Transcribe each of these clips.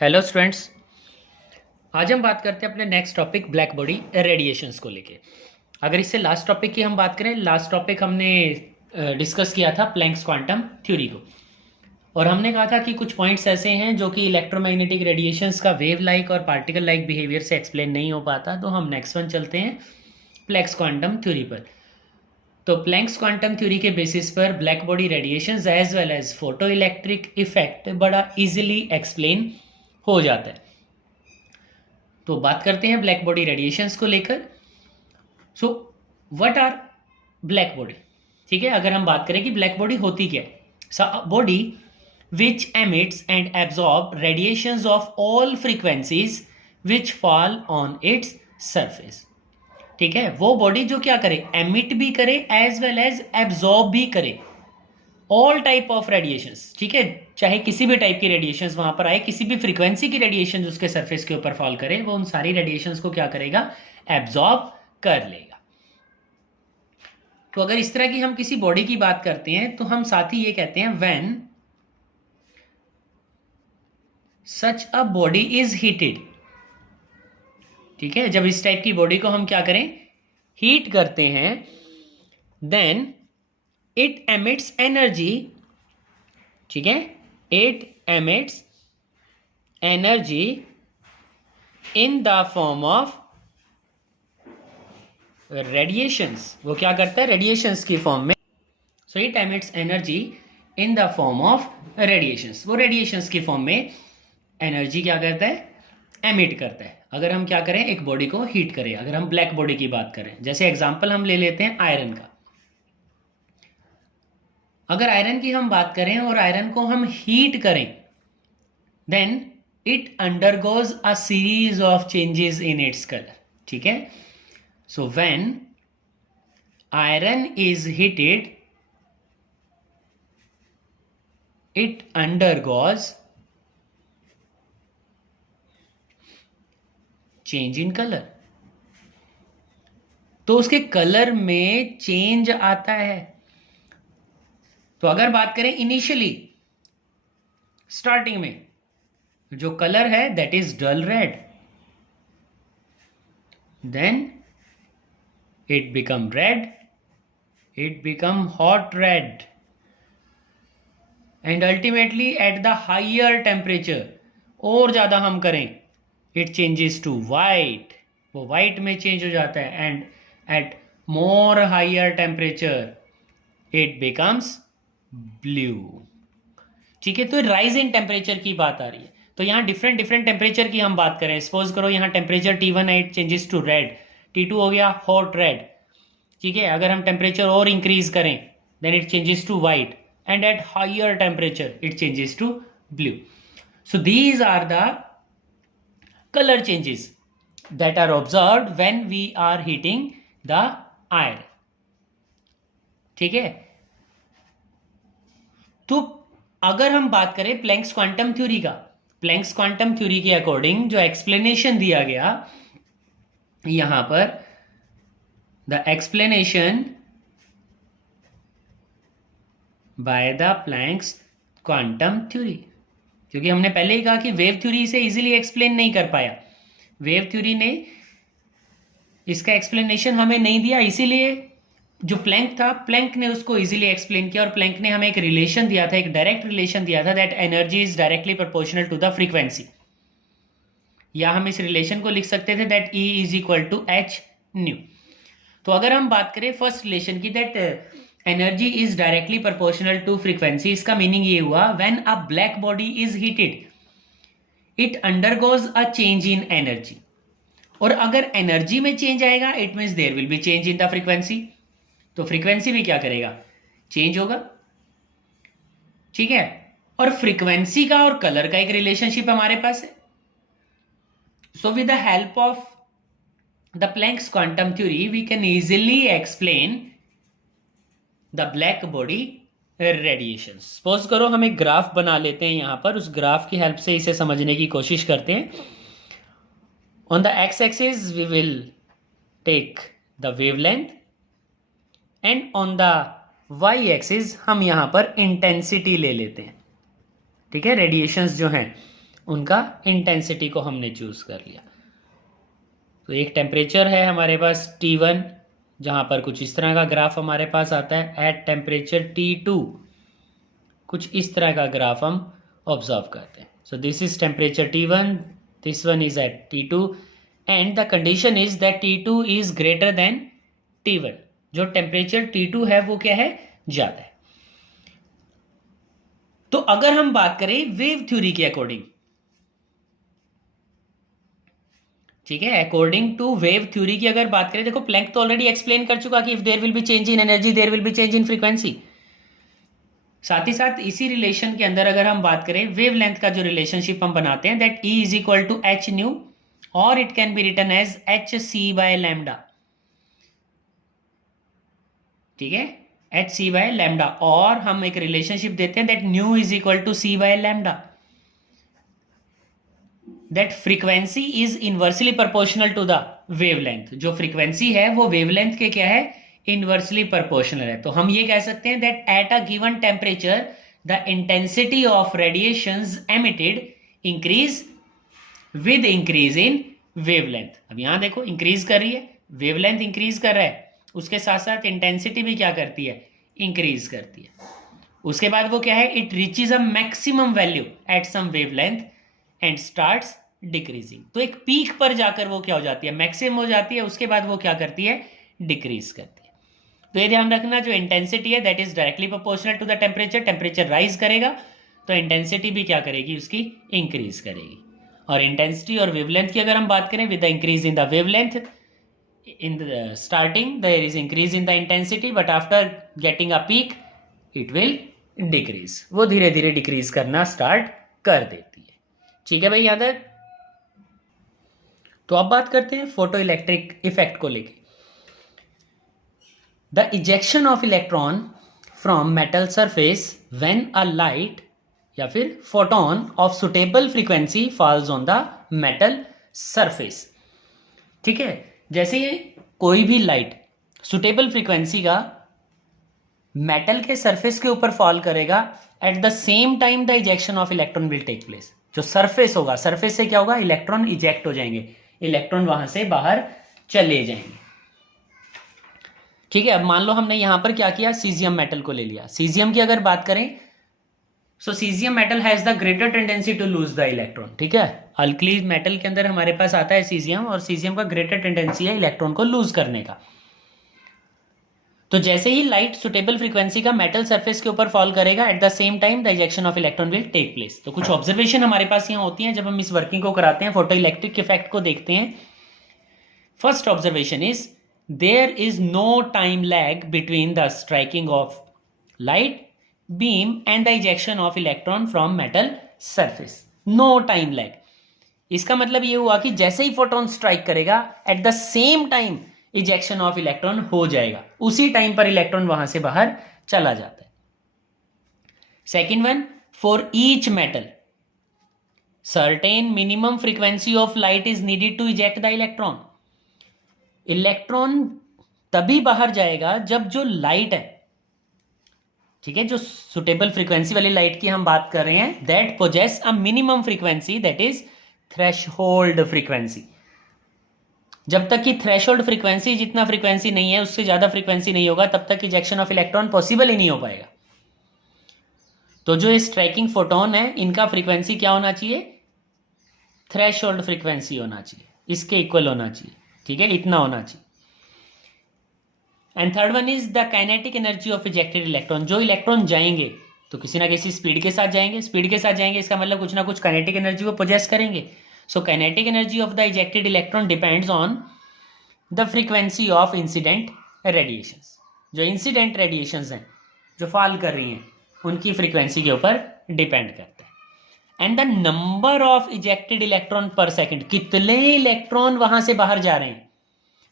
Hello students. आज हम बात करते हैं अपने next topic black body radiations को लेके। अगर इससे लास्ट टॉपिक की हम बात करें, लास्ट टॉपिक हमने डिस्कस किया था प्लैंक्स क्वांटम थ्योरी को, और हमने कहा था कि कुछ पॉइंट्स ऐसे हैं जो कि इलेक्ट्रोमैग्नेटिक रेडिएशंस का वेव लाइक और पार्टिकल लाइक बिहेवियर से एक्सप्लेन नहीं हो पाता। तो हम नेक्स्ट वन चलते हैं प्लैंक्स क्वांटम थ्योरी पर। तो प्लैंक्स क्वांटम थ्योरी के बेसिस पर black body radiations as well as photo electric effect बड़ा इजीली एक्सप्लेन हो जाता है। तो बात करते हैं ब्लैक बॉडी रेडिएशंस को लेकर। So what are black body? ठीक है, अगर हम बात करें कि ब्लैक बॉडी होती क्या है, body which emits and absorb radiations of all frequencies which fall on its surface. ठीक है, वो बॉडी जो क्या करे, एमिट भी करे एज वेल एज एब्जॉर्ब भी करे ऑल टाइप ऑफ रेडिएशंस। ठीक है, चाहे किसी भी टाइप की रेडिएशंस वहां पर आए, किसी भी फ्रीक्वेंसी की रेडिएशन उसके सरफेस के ऊपर फॉल करे, वो उन सारी रेडिएशंस को क्या करेगा, एब्जॉर्ब कर लेगा। तो अगर इस तरह की हम किसी बॉडी की बात करते हैं तो हम साथ ही ये कहते हैं when such a body is heated. ठीक है, जब इस टाइप की बॉडी को हम क्या करें, हीट करते हैं, देन इट एमिट्स एनर्जी। ठीक है, it emits energy in the form of radiations. वो क्या करता है, रेडिएशंस की फॉर्म में। So it emits energy in the form of radiations. वो रेडिएशंस की फॉर्म में एनर्जी क्या करता है, एमिट करता है। अगर हम क्या करें, एक बॉडी को हीट करें, अगर हम ब्लैक बॉडी की बात करें, जैसे एग्जांपल हम ले लेते हैं आयरन का। अगर आयरन की हम बात करें और आयरन को हम हीट करें, then it undergoes a series of changes in its colour. ठीक है, so when iron is heated, it undergoes change in colour. तो उसके कलर में चेंज आता है। तो अगर बात करें इनिशियली स्टार्टिंग में जो कलर है that is dull red, then it become red, it become hot red, and ultimately at the higher temperature, और ज्यादा हम करें, इट चेंजेस टू वाइट, वो वाइट में चेंज हो जाता है, and at more higher temperature it becomes blue. ठीक है, तो राइज इन टेम्परेचर की बात आ रही है। तो यहाँ डिफरेंट डिफरेंट टेम्परेचर की हम बात करें, सपोज करो यहाँ टेम्परेचर T1 है, it changes to red, T2 हो गया हॉट रेड। ठीक है, अगर हम टेम्परेचर और इंक्रीज करें, then it changes to white, and at higher temperature it changes to blue. So these are the colour changes that are observed when we are heating the iron. ठीक है, तो अगर हम बात करें प्लैंक्स क्वांटम थ्योरी का, Planck's quantum theory के according जो एक्सप्लेनेशन दिया गया यहां पर, the explanation by the Planck's quantum theory, क्योंकि हमने पहले ही कहा कि वेव थ्योरी इसे इजीली एक्सप्लेन नहीं कर पाया, वेव थ्योरी ने इसका एक्सप्लेनेशन हमें नहीं दिया, इसीलिए जो प्लैंक था, प्लैंक ने उसको इजीली एक्सप्लेन किया, और प्लैंक ने हमें एक रिलेशन दिया था, एक डायरेक्ट रिलेशन दिया था, that energy is directly proportional to the frequency. या हम इस रिलेशन को लिख सकते थे that E is equal to H nu. तो अगर हम बात करें फर्स्ट रिलेशन की, that energy is directly proportional to frequency, इसका मीनिंग ये हुआ when a black body is heated it undergoes a change in energy, और अगर एनर्जी में चेंज आएगा it means there will be change in the frequency, तो frequency भी क्या करेगा, चेंज होगा। ठीक है, और फ्रीक्वेंसी का और कलर का एक रिलेशनशिप हमारे पास है। So with the help of the Planck's quantum theory we can easily explain the black body radiation. Suppose करो हम एक ग्राफ बना लेते हैं यहां पर, उस ग्राफ की हेल्प से इसे समझने की कोशिश करते हैं। On the X axis we will take the wavelength, and on the Y axis हम यहां पर इंटेंसिटी ले लेते हैं। ठीक है, रेडिएशंस जो हैं उनका इंटेंसिटी को हमने चूज कर लिया। तो एक टेम्परेचर है हमारे पास T1, जहाँ पर कुछ इस तरह का ग्राफ हमारे पास आता है। एट टेम्परेचर T2 कुछ इस तरह का ग्राफ हम ऑब्जर्व करते हैं। So this is temperature T1, this one is at T2 and the condition is that T2 is greater than T1। जो टेम्परेचर T2 है वो क्या है, ज्यादा है। तो अगर हम बात करें वेव थ्योरी के अकॉर्डिंग, ठीक है, अकॉर्डिंग टू वेव थ्योरी की अगर बात करें, देखो प्लैंक तो ऑलरेडी एक्सप्लेन कर चुका कि if there will be change in energy there will be change in frequency. साथ ही साथ इसी रिलेशन के अंदर अगर हम बात करें वेव लेंथ का जो रिलेशनशिप हम बनाते हैं, that E is equal to H nu और it can be written as H C by lambda. ठीक है, एच सी बाय लैम्डा, और हम एक रिलेशनशिप देते हैं that nu is equal to c by lambda, that frequency is inversely proportional to the wavelength. जो frequency है वो वेवलेंथ के क्या है, इनवर्सली प्रोपोर्शनल है। तो हम ये कह सकते हैं that at a given temperature the intensity of radiations emitted increase with increase in wavelength. अब यहां देखो इंक्रीज कर रही है, वेवलेंथ इंक्रीज कर रहा है, उसके साथ साथ इंटेंसिटी भी क्या करती है, इंक्रीज करती है। उसके बाद वो क्या है, it reaches a maximum value at some wavelength and starts decreasing. तो एक पीक पर जाकर वो क्या हो जाती है, मैक्सिमम हो जाती है, उसके बाद वो क्या करती है, डिक्रीज करती है। तो ये ध्यान रखना, जो इंटेंसिटी है that is directly proportional to the temperature, temperature rise करेगा तो इंटेंसिटी भी क्या करेगी, उसकी इंक्रीज करेगी। और इंटेंसिटी और वेवलेंथ की अगर हम बात करें, with the increase in the wavelength in the starting there is increase in the intensity but after getting a peak it will decrease, वो धीरे धीरे डिक्रीज करना स्टार्ट कर देती है। ठीक है भाई, याद है। तो अब बात करते हैं फोटो इलेक्ट्रिक इफेक्ट को लेके। The ejection of electron from metal surface when a light या फिर photon of suitable frequency falls on the metal surface. ठीक है, जैसे कोई भी लाइट सुटेबल फ्रीक्वेंसी का मेटल के सरफेस के ऊपर फॉल करेगा, at the same time the ejection of electron will take place. जो सरफेस होगा, सरफेस से क्या होगा, इलेक्ट्रॉन इजेक्ट हो जाएंगे, इलेक्ट्रॉन वहां से बाहर चले जाएंगे। ठीक है, अब मान लो हमने यहां पर क्या किया, सीजियम मेटल को ले लिया। सीजियम की अगर बात करें, so caesium metal has the greater tendency to lose the electron. ठीक है, अल्कली मेटल के अंदर हमारे पास आता है सीजियम, और सीजियम का ग्रेटर टेंडेंसी है इलेक्ट्रॉन को लूज करने का। तो जैसे ही लाइट सुटेबल फ्रीक्वेंसी का मेटल सरफेस के ऊपर फॉल करेगा, at the same time the ejection of electron will take place. तो कुछ ऑब्जर्वेशन हमारे पास यहाँ होती हैं जब हम इस वर्किंग को कराते हैं, फोटो इलेक्ट्रिक इफेक्ट को देखते हैं। First observation is there is no time lag between the striking of light beam and the ejection of electron from metal surface. No time lag. इसका मतलब ये हुआ कि जैसे ही फोटोन स्ट्राइक करेगा, at the same time ejection of electron हो जाएगा, उसी टाइम पर इलेक्ट्रॉन वहां से बाहर चला जाता है। Second one, for each metal certain minimum frequency of light is needed to eject the electron. Electron तभी बाहर जाएगा जब जो लाइट है, ठीक है, जो सुटेबल फ्रीक्वेंसी वाली लाइट की हम बात कर रहे हैं, that possess a minimum frequency that is threshold frequency. जब तक कि थ्रेशहोल्ड फ्रीक्वेंसी जितना फ्रीक्वेंसी नहीं है, उससे ज्यादा फ्रीक्वेंसी नहीं होगा, तब तक इजेक्शन ऑफ इलेक्ट्रॉन पॉसिबल ही नहीं हो पाएगा। तो जो स्ट्राइकिंग फोटोन है, इनका फ्रीक्वेंसी क्या होना चाहिए, थ्रेशहोल्ड फ्रीक्वेंसी होना चाहिए, इसके इक्वल होना चाहिए। ठीक है, इतना होना चाहिए। And third one is the kinetic energy of ejected electron. जो इलेक्ट्रॉन जाएंगे तो किसी ना किसी स्पीड के साथ जाएंगे, स्पीड के साथ जाएंगे, इसका मतलब कुछ ना कुछ काइनेटिक एनर्जी को पोजेस करेंगे। सो kinetic energy of the ejected electron depends on the frequency of incident radiations. जो इंसिडेंट रेडिएशंस हैं जो फॉल कर रही हैं, उनकी फ्रीक्वेंसी के ऊपर डिपेंड करता है। And the number of ejected electron पर सेकेंड, कितने इलेक्ट्रॉन वहां से बाहर जा रहे हैं,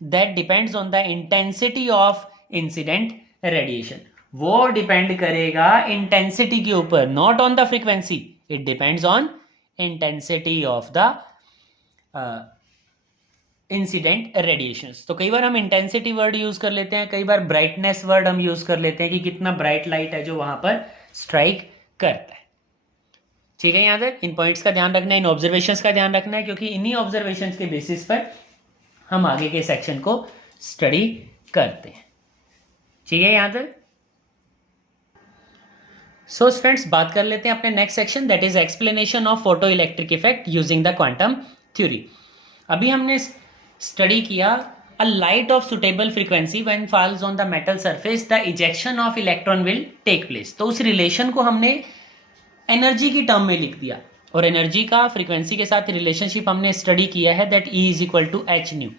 that depends on the intensity of incident radiation. वो डिपेंड करेगा इंटेंसिटी के ऊपर, not on the frequency, it depends on intensity of the incident radiations. तो कई बार हम इंटेंसिटी वर्ड यूज कर लेते हैं, कई बार ब्राइटनेस वर्ड हम यूज कर लेते हैं कि कितना ब्राइट लाइट है जो वहां पर स्ट्राइक करता है। ठीक है, यहाँ तक इन पॉइंट्स का ध्यान रखना है, इन ऑब्जर्वेशंस का ध्यान रखना है, क्योंकि इन्हीं ऑब्जर्वेशंस के बेसिस पर हम आगे के सेक्शन को स्टडी करते हैं। ठीक है यहाँ तक। सो स्टूडेंट्स, बात कर लेते हैं अपने next section, that is explanation of photo electric effect using the quantum theory. अभी हमने स्टडी किया a light of suitable frequency when falls on the metal surface the ejection of electron will take place. तो उस relation को हमने energy की term में लिख दिया, और एनर्जी का फ्रीक्वेंसी के साथ रिलेशनशिप हमने स्टडी किया है, that E is equal to H nu.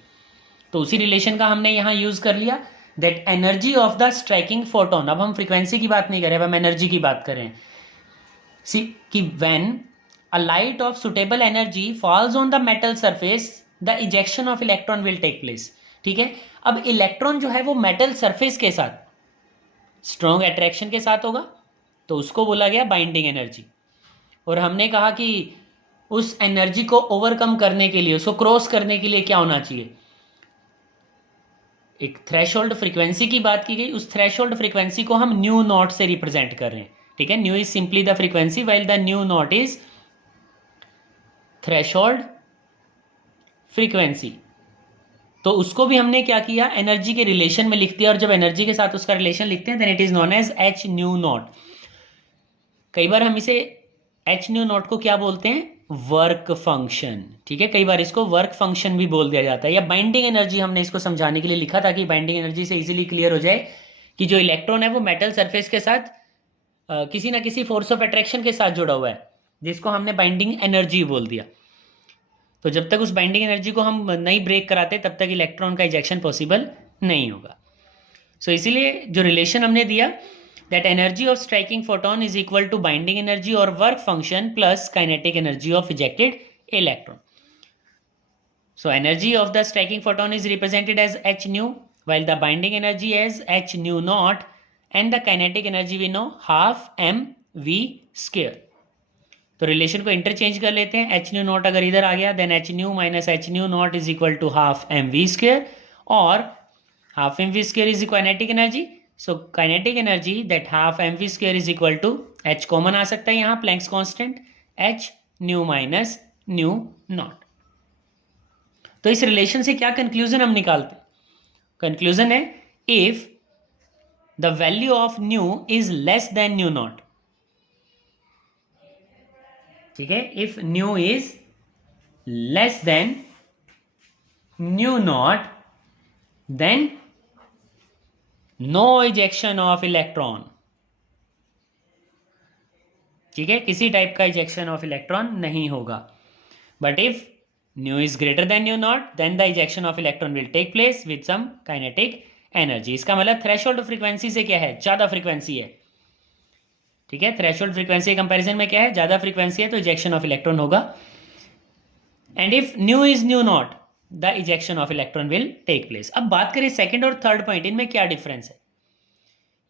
तो उसी रिलेशन का हमने यहाँ यूज कर लिया, that energy of the striking photon. अब हम फ्रीक्वेंसी की बात नहीं करें, अब हम एनर्जी की बात करें। सी कि when a light of suitable energy falls on the metal surface the ejection of electron will take place. ठीक है, अब इलेक्ट्रॉन जो है वो मेटल सरफेस के साथ स्ट्रॉन्ग अट्रैक्शन के साथ होगा, तो उसको बोला गया बाइंडिंग एनर्जी। और हमने कहा कि उस एनर्जी को ओवरकम करने के लिए, उसको क्रॉस करने के लिए क्या होना चाहिए, एक थ्रेशोल्ड फ्रीक्वेंसी की बात की गई। उस थ्रेशोल्ड फ्रीक्वेंसी को हम न्यू नॉट से रिप्रेजेंट कर रहे हैं। ठीक है, new is simply the frequency while the new naught is threshold frequency. तो उसको भी हमने क्या किया, एनर्जी के रिलेशन में लिख दिया, और जब एनर्जी के साथ उसका रिलेशन लिखते हैं then it is known as h nu naught. कई बार हम इसे एच न्यू नॉट को क्या बोलते हैं, वर्क फंक्शन। ठीक है, कई बार इसको वर्क फंक्शन भी बोल दिया जाता है, या बाइंडिंग एनर्जी हमने इसको समझाने के लिए लिखा, ताकि बाइंडिंग एनर्जी से इजीली क्लियर हो जाए कि जो इलेक्ट्रॉन है वो मेटल सरफेस के साथ किसी ना किसी फोर्स ऑफ अट्रैक्शन के साथ जुड़ा हुआ है, जिसको हमने बाइंडिंग एनर्जी बोल दिया। तो जब तक उस बाइंडिंग एनर्जी को हम नहीं ब्रेक कराते तब तक इलेक्ट्रॉन का इजेक्शन पॉसिबल नहीं होगा। सो इसीलिए जो रिलेशन हमने दिया, that energy of striking photon is equal to binding energy or work function plus kinetic energy of ejected electron. So energy of the striking photon is represented as h nu, while the binding energy as h nu naught, and the kinetic energy we know half m v square. तो relation को interchange कर लेते हैं, H nu not अगर इधर आ गया then H nu minus H nu naught is equal to half M V square, और half M V square is kinetic energy. So kinetic energy that half M V square is equal to H common आ सकता है यहाँ, Planck's constant, H nu minus nu naught. तो इस relation से क्या conclusion हम निकालते हैं, कंक्लूजन है if the value of nu is less than nu naught. ठीक है, if nu is less than nu naught then no ejection of electron. ठीक है, किसी टाइप का इजेक्शन ऑफ इलेक्ट्रॉन नहीं होगा। But if nu is greater than nu naught then the ejection of electron will take place with some kinetic energy. इसका मतलब threshold frequency से क्या है, ज्यादा फ्रीक्वेंसी है। ठीक है, थ्रेशोल्ड फ्रीक्वेंसी के कंपैरिजन में क्या है, ज्यादा फ्रीक्वेंसी है, तो इजेक्शन ऑफ इलेक्ट्रॉन होगा। And if nu is nu naught the ejection of electron will take place. अब बात करें सेकंड और थर्ड पॉइंट, इनमें क्या डिफरेंस है।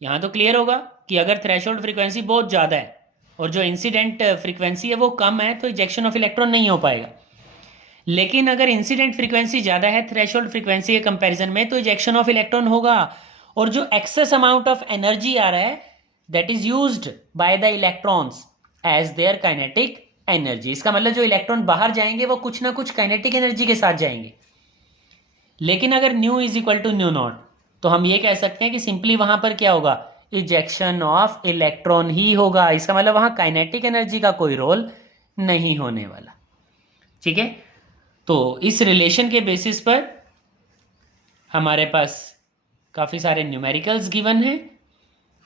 यहां तो क्लियर होगा कि अगर थ्रेशोल्ड फ्रीक्वेंसी बहुत ज्यादा है और जो इंसिडेंट फ्रीक्वेंसी है वो कम है, तो इजेक्शन ऑफ इलेक्ट्रॉन नहीं हो पाएगा। लेकिन अगर इंसिडेंट फ्रीक्वेंसी ज्यादा है थ्रेशोल्ड फ्रीक्वेंसी के कंपैरिजन में, तो इजेक्शन ऑफ इलेक्ट्रॉन होगा, और जो एक्सेस अमाउंट ऑफ एनर्जी आ रहा है that is used by the electrons as their kinetic energy. इसका मतलब जो इलेक्ट्रॉन बाहर जाएंगे वो कुछ ना कुछ काइनेटिक एनर्जी के साथ जाएंगे। लेकिन अगर nu is equal to nu naught, तो हम ये कह सकते हैं कि सिंपली वहां पर क्या होगा, इजेक्शन ऑफ इलेक्ट्रॉन ही होगा। इसका मतलब वहां काइनेटिक एनर्जी का कोई रोल नहीं होने वाला। ठीक है, तो इस रिलेशन के बेसिस पर हमारे पास काफी सारे न्यूमेरिकल्स गिवन हैं।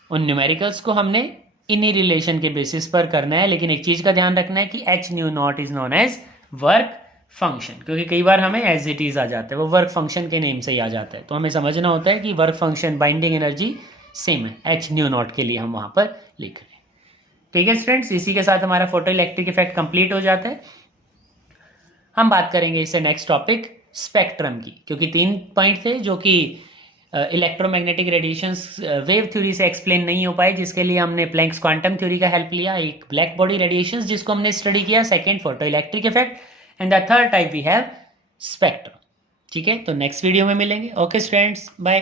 उन न्यूमेरिकल्स को हमने इन्हीं रिलेशन के बेसिस पर करना है, लेकिन एक चीज का ध्यान रखना है कि h nu naught is known as work function, क्योंकि कई बार हमें एज इट इज आ जाता है, वो वर्क फंक्शन के नेम से ही आ जाता है। तो हमें समझना होता है कि work function binding energy same है, एच न्यू नॉट के लिए हम वहां पर लिख रहे हैं। ठीक है स्टूडेंट्स, इसी के साथ हमारा फोटो इलेक्ट्रिक इफेक्ट कंप्लीट हो जाता है। हम बात करेंगे इससे नेक्स्ट टॉपिक स्पेक्ट्रम की, क्योंकि 3 पॉइंट थे जो कि इलेक्ट्रोमैग्नेटिक रेडिएशंस वेव थ्योरी से एक्सप्लेन नहीं हो पाए, जिसके लिए हमने प्लैंक्स क्वांटम थ्योरी का हेल्प लिया। एक ब्लैक बॉडी रेडिएशंस जिसको हमने स्टडी किया, second photo electric effect, and the third type we have spectrum. ठीक है, तो नेक्स्ट वीडियो में मिलेंगे। Okay students, bye.